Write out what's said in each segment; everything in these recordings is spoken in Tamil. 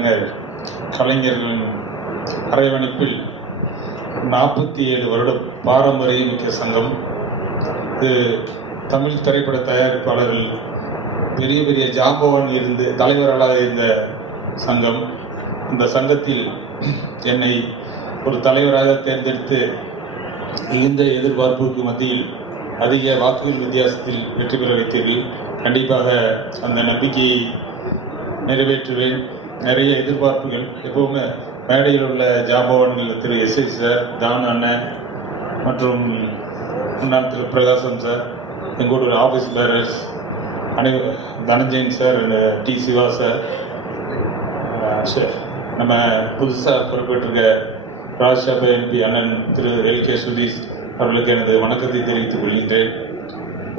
அறிஞர் கலைஞர்களின் அரவணைப்பில் 47 வருட பாரம்பரியமிக்க சங்கம். இது தமிழ் திரைப்பட தயாரிப்பாளர்கள் பெரிய பெரிய ஜாம்பவான் இருந்து தலைவர்களாக இருந்த சங்கம். இந்த சங்கத்தில் என்னை ஒரு தலைவராக தேர்ந்தெடுத்து மிகுந்த எதிர்பார்ப்புக்கு மத்தியில் அதிக வாக்குகள் வித்தியாசத்தில் வெற்றி பெற வைத்தீர்கள். கண்டிப்பாக அந்த நம்பிக்கையை நிறைவேற்றுவேன். நிறைய எதிர்பார்ப்புகள் எப்பவுமே மேடையில் உள்ள ஜாம்பவான்கள் திரு எஸ்ஐ சார், தான் அண்ணன் மற்றும் முன்னாள் திரு பிரகாசம் சார், எங்களோட office bearers Dhananjayan sir, T Siva sir, நம்ம புதுசாக பொறுப்பேற்றிருக்க ராஜ்யசபா எம்பி அண்ணன் திரு எல்கே சுதீஷ் அவர்களுக்கு எனது வணக்கத்தை தெரிவித்துக் கொள்கின்றேன்.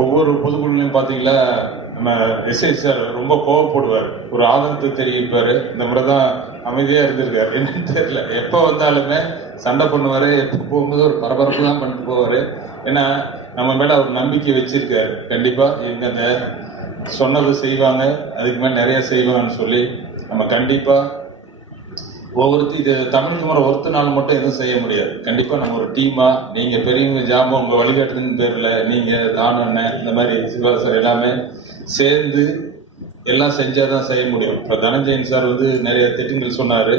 ஒவ்வொரு பொதுக்குழுலையும் பார்த்தீங்களா, நம்ம எஸ்ஐ சார் ரொம்ப கோவப்படுவார், ஒரு ஆதங்கத்தை தெரிவிப்பார். இந்த முறை தான் அமைதியாக இருந்திருக்கார், என்னன்னு தெரியல. எப்போ வந்தாலுமே சண்டை பண்ணுவார், எப்போ போகும்போது ஒரு பரபரப்பு தான் பண்ணிட்டு போவார். ஏன்னா நம்ம மேலே அவர் நம்பிக்கை வச்சிருக்காரு. கண்டிப்பாக எங்க சொன்னது செய்வாங்க, அதுக்கு மேலே நிறைய செய்வாங்கன்னு சொல்லி நம்ம கண்டிப்பாக இது தமிழ் முறை ஒருத்தனால மட்டும் எதுவும் செய்ய முடியாது. கண்டிப்பாக நம்ம ஒரு டீமாக, நீங்கள் பெரியவங்க ஜாம்பா உங்கள் வழிகாட்டுதுன்னு பேரில் நீங்கள் தானண்ணன் இந்த மாதிரி சிவா சார் எல்லாமே சேர்ந்து எல்லாம் செஞ்சால் தான் செய்ய முடியும். இப்போ தனஞ்சயன் சார் நிறைய திட்டங்கள் சொன்னார்.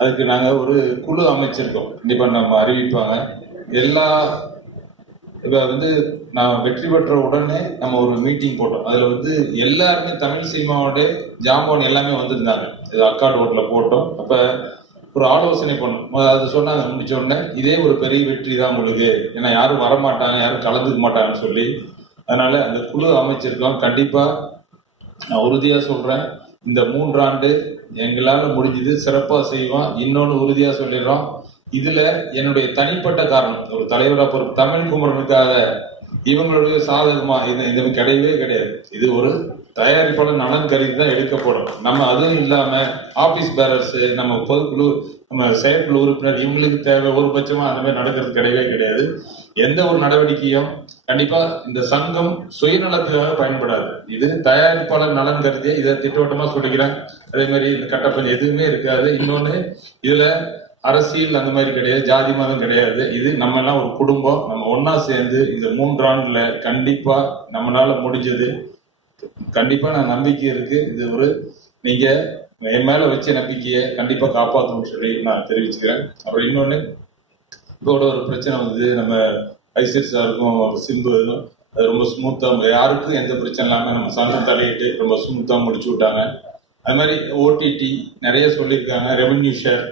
அதுக்கு நாங்கள் ஒரு குழு அமைச்சிருக்கோம். கண்டிப்பாக நம்ம அறிவிப்பாங்க. இப்போ நான் வெற்றி பெற்ற உடனே நம்ம ஒரு மீட்டிங் போட்டோம். அதில் எல்லாருமே தமிழ் சினிமாவோட ஜாம்பவான் எல்லாமே வந்திருந்தாங்க. இது அக்கார்டு ஓட்டில் போட்டோம். அப்போ ஒரு ஆலோசனை பண்ணோம். அது சொன்னாங்க முடிச்ச உடனே, இதே ஒரு பெரிய வெற்றி தான் உங்களுக்கு, ஏன்னா யாரும் வரமாட்டாங்க, யாரும் கலந்துக்க மாட்டாங்கன்னு சொல்லி. அதனால அந்த குழு அமைச்சிருக்கோம். கண்டிப்பாக நான் உறுதியாக சொல்கிறேன், இந்த 3 ஆண்டு எங்களால் முடிஞ்சது சிறப்பாக செய்வோம். இன்னொன்று உறுதியாக சொல்லிடுறோம், இதுல என்னுடைய தனிப்பட்ட காரணம், ஒரு தலைவராக பொறுப்பு தமிழ் குமரனுக்காக இவங்களுடைய சாதகமா இது கிடையவே கிடையாது. இது ஒரு தயாரிப்பாளர் நலன் கருதி தான் எடுக்கப்படும். நம்ம அதுவும் இல்லாம ஆபீஸ் பேரர்ஸ், நம்ம பொதுக்குழு, நம்ம செயற்குழு உறுப்பினர், இவங்களுக்கு தேவை ஒரு பட்சமா அந்த மாதிரி நடக்கிறது கிடையவே கிடையாது. எந்த ஒரு நடவடிக்கையும் கண்டிப்பா இந்த சங்கம் சுயநலத்துக்காக பயன்படாது. இது தயாரிப்பாளர் நலன் கருதியே இதை திட்டவட்டமா சொல்லிக்கிறேன். அதே மாதிரி இந்த கட்டப்பணி எதுவுமே இருக்காது. இன்னொன்னு, இதுல அரசியல் அந்த மாதிரி கிடையாது, ஜாதி மதம் கிடையாது. இது நம்ம எல்லாம் ஒரு குடும்பம். நம்ம ஒன்னா சேர்ந்து இந்த 3 ஆண்டுல கண்டிப்பா நம்மளால முடிஞ்சது. கண்டிப்பா நான் நம்பிக்கை இருக்கு. இது நீங்க என் மேல வச்ச நம்பிக்கையை கண்டிப்பா காப்பாற்றணும்னு சொல்லி நான் தெரிவிச்சுக்கிறேன். அப்புறம் இன்னொன்னு, இதோட ஒரு பிரச்சனை நம்ம ஐசர் சாருக்கும் சிம்பு அது ரொம்ப ஸ்மூத்தா, யாருக்கும் எந்த பிரச்சனை இல்லாம நம்ம சங்கம் தலையிட்டு ரொம்ப ஸ்மூத்தா முடிச்சு விட்டாங்க. அது மாதிரி ஓடிடி நிறைய சொல்லியிருக்காங்க, ரெவென்யூ ஷேர்.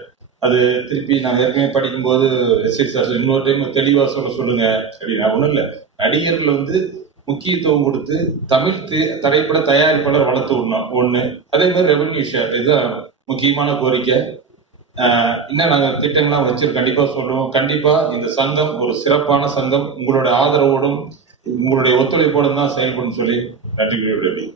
அது திருப்பி நாங்கள் ஏற்கனவே படிக்கும்போது எஸ்ஐ சார் இன்னொரு டைம் தெளிவாக சொல்லுங்க. சரி, நான் ஒன்றும் இல்லை, நடிகர்கள் முக்கியத்துவம் கொடுத்து தமிழ் திரைப்பட தயாரிப்பாளர் வளர்த்து விடணும் ஒன்று. அதே மாதிரி ரெவென்யூ ஷேர், இதுதான் முக்கியமான கோரிக்கை. இன்னும் நாங்கள் திட்டங்கள்லாம் வச்சு கண்டிப்பாக சொல்லுவோம். கண்டிப்பாக இந்த சங்கம் ஒரு சிறப்பான சங்கம், உங்களோட ஆதரவோடும் உங்களுடைய ஒத்துழைப்போடும் தான் செயல்படும் சொல்லி நன்றி.